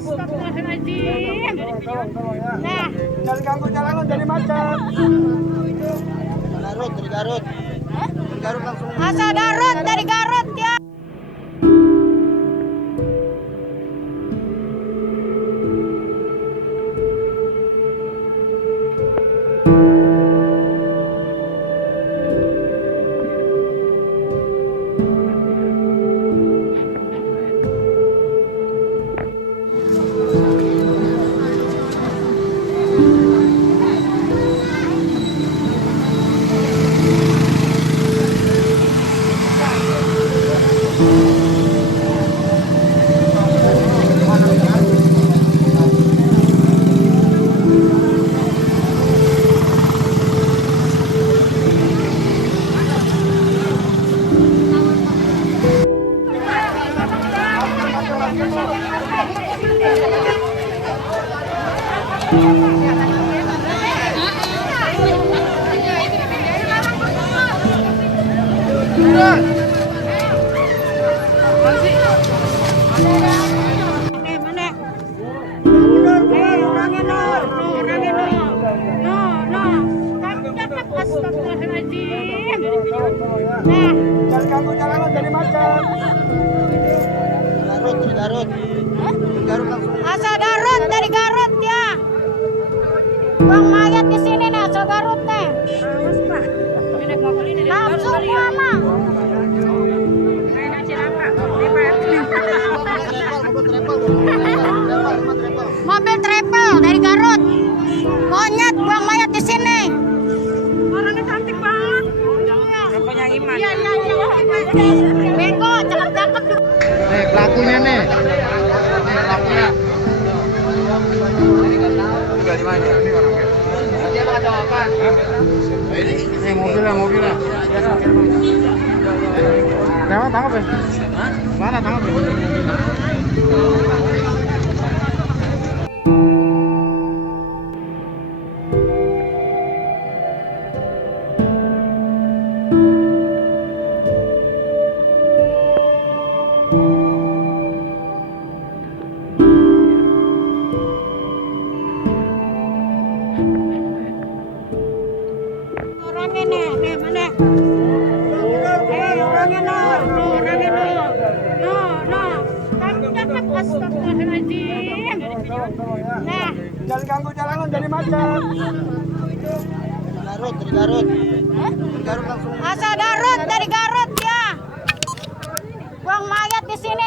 Astagfirullahaladzim. Nah, Jangan ganggu jalanan jadi macet. Garut dari Garut. Dari Garut langsung. asal Garut dari Garut ya. Astagfirullahaladzim. Nah, Jangan ganggu jalanan jadi macet. Garut dari Garut. Dari Garut langsung. asal Garut dari Garut ya. Buang mayat di sini nih, asal Garut nih. Langsung mama. Mobil travel dari Garut. Monyet buang mayat di sini. Orangnya cantik banget. Rupanya Iman. Iya. Bego, cakep-cakep. Nih pelakunya nih. Nih pelakunya. Juga di mana? Dia mau kacau apa? Ini mobilnya. Lewat tangkap ya? Mana tangkap ya? Orangnya nih mana? Orangnya no. Cakep, astagfirullahaladzim. Nah, Jangan ganggu jalanan jadi macet. Garut dari Garut. Dari Garut langsung. asal Garut dari Garut ya. Buang mayat di sini